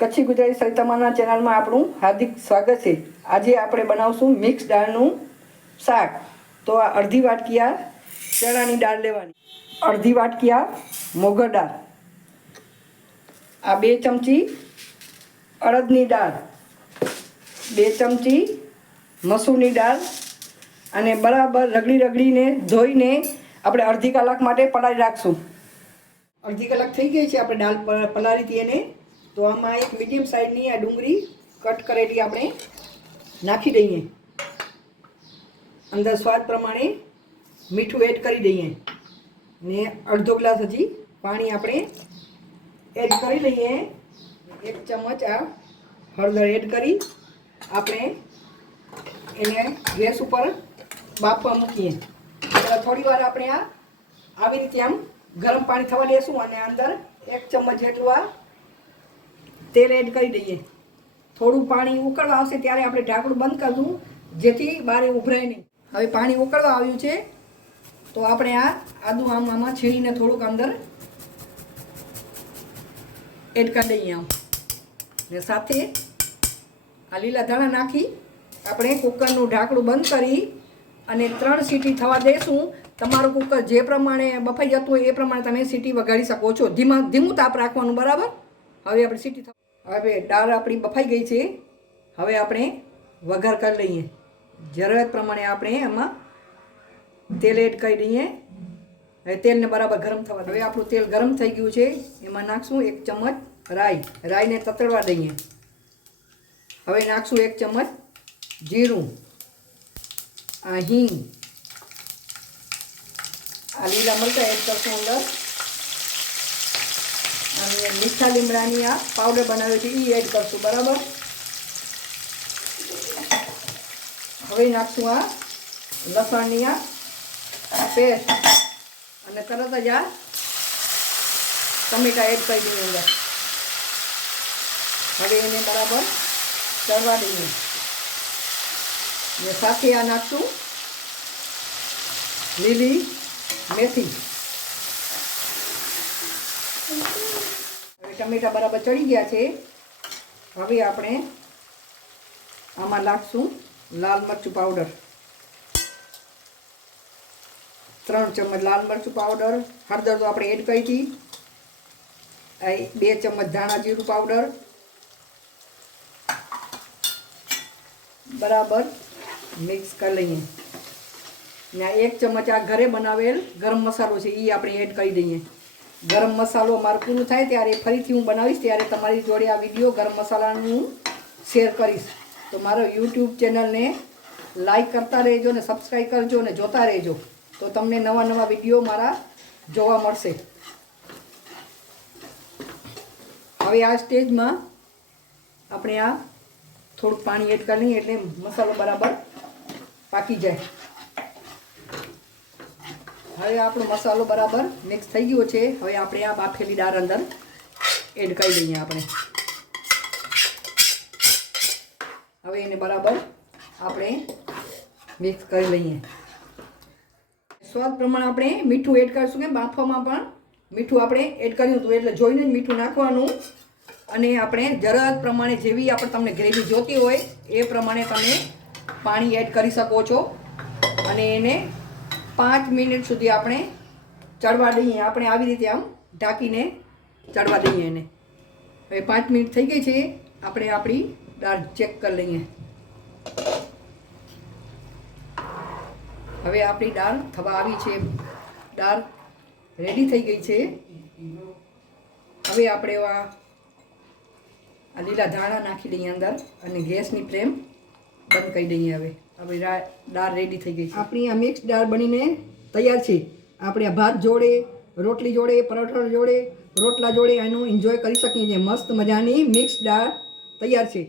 કચ્છી ગુજરાતી સરિતામાના ચેનલમાં આપણું હાર્દિક સ્વાગત છે। આજે આપણે બનાવશું મિક્સ દાળનું શાક। તો આ અડધી વાટકીયા ચણાની દાળ લેવાની, અડધી વાટકીયા મોગર દાળ, આ 2 ચમચી અડદની દાળ, 2 ચમચી મસૂરની દાળ અને બરાબર રગડીને ધોઈને આપણે અડધી કલાક માટે પલાળી રાખશું। અડધી કલાક થઈ ગઈ છે આપણે દાળ પલાળી હતી એને। તો આમાં એક મીડિયમ સાઇઝની આ ડુંગળી કટ કરેલી આપણે નાખી દઈએ, અંદર સ્વાદ પ્રમાણે મીઠું એડ કરી દઈએ ને અડધો ગ્લાસ હજી પાણી આપણે એડ કરી લઈએ। 1 ચમચ આ હળદર એડ કરી આપણે એને ગેસ ઉપર બાફવા મૂકીએ। થોડી વાર આપણે આવી રીતે આમ ગરમ પાણી થવા દેશું અને અંદર 1 ચમચ જેટલું આ તેલ એડ કરી દઈએ। થોડું પાણી ઉકળવા આવશે ત્યારે આપણે ઢાંકણું બંધ કરશું, જેથી બારે ઉભરાય નહીં। હવે પાણી ઉકળવા આવ્યું છે તો આપણે આ આદું આમાં છીણીને થોડુંક અંદર એડ કરી દઈએ આમ, ને સાથે આ લીલા ધાણા નાખી આપણે કુકરનું ઢાંકણું બંધ કરી અને 3 સીટી થવા દઈશું। તમારું કુકર જે પ્રમાણે બફાઈ જતું હોય એ પ્રમાણે તમે સીટી વગાડી શકો છો। ધીમું તાપ રાખવાનું, બરાબર। હવે આપણે સીટી હવે દાળ આપણી બફાઈ ગઈ છે। હવે આપણે વઘાર કરી લઈએ, જરૂરિયાત પ્રમાણે આપણે એમાં તેલ એડ કરી દઈએ। હવે તેલને બરાબર ગરમ થવા દઈએ। હવે આપણું તેલ ગરમ થઈ ગયું છે, એમાં નાખશું 1 ચમચ રાઈને તતડવા દઈએ। હવે નાખશું 1 ચમચ જીરું, આ હિંગ, આ લીલા મરચાં એડ કરશું અંદર, અને મીઠા લીમડાની આ પાવડર બનાવ્યો છે એ એડ કરશું, બરાબર। હવે નાખશું આ લસણની આ પેસ્ટ અને તરત જ આ ટમેટા એડ કરી દઈએ અંદર। હવે એને બરાબર ચડવા દઈએ ને સાથે આ નાખશું લીલી મેથી। ટમેટા બરાબર ચડી ગયા છે। હવે આપણે આમાં નાખશું લાલ મરચું પાવડર, 3 ચમચ લાલ મરચું પાવડર। હળદર તો આપણે એડ કરી હતી। 2 ચમચ ધાણા જીરું પાવડર, બરાબર મિક્સ કરી લઈએ ને 1 ચમચ આ ઘરે બનાવેલ ગરમ મસાલો છે એ આપણે એડ કરી દઈએ। ગરમ મસાલો મારું પૂરું થાય ત્યારે ફરીથી હું બનાવીશ, ત્યારે તમારી જોડે આ વિડીયો ગરમ મસાલાનું હું શેર કરીશ। તો મારો યુટ્યુબ ચેનલને લાઈક કરતા રહેજો ને સબસ્ક્રાઈબ કરજો ને જોતા રહેજો, તો તમને નવા વિડીયો મારા જોવા મળશે। હવે આ સ્ટેજમાં આપણે આ થોડુંક પાણી એડ કરી લઈએ એટલે મસાલો બરાબર પાકી જાય। હવે આપણો મસાલો બરાબર મિક્સ થઈ ગયો છે। હવે આપણે આ બાફેલી દાળ અંદર એડ કરી દઈએ આપણે। હવે એને બરાબર આપણે મિક્સ કરી લઈએ। સ્વાદ પ્રમાણે આપણે મીઠું એડ કરીશું, કે બાફવામાં પણ મીઠું આપણે એડ કર્યું હતું એટલે જોઈને જ મીઠું નાખવાનું। અને આપણે જરૂરત પ્રમાણે જેવી આપણે તમને ગ્રેવી જોતી હોય એ પ્રમાણે તમે પાણી એડ કરી શકો છો અને એને 5 મિનિટ સુધી આપણે ચડવા દઈએ। આપણે આવી રીતે આમ ઢાંકીને ચડવા દઈએ એને। હવે 5 મિનિટ થઈ ગઈ છે, આપણે આપણી દાળ ચેક કરી લઈએ। હવે આપણી દાળ થવા આવી છે, દાળ રેડી થઈ ગઈ છે। હવે આપણે આ લીલા ધાણા નાખી દઈએ અંદર અને ગેસની ફ્લેમ બંધ કરી દઈએ। હવે દાળ રેડી થઈ ગઈ છે। આપણી આ મિક્સ દાળ બનીને તૈયાર છે। આપણે આ ભાત જોડે, રોટલી જોડે, પરોઠા જોડે, રોટલા જોડે એનું એન્જોય કરી શકીએ છીએ। મસ્ત મજાની મિક્સ દાળ તૈયાર છે।